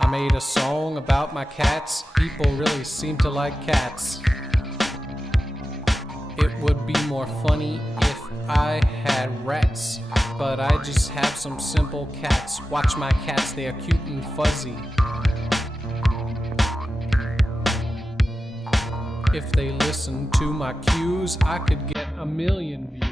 I made a song about my cats. People really seem to like cats. It would be more funny if I had rats, but I just have some simple cats. Watch my cats, they are cute and fuzzy. If they listen to my cues, I could get 1 million views.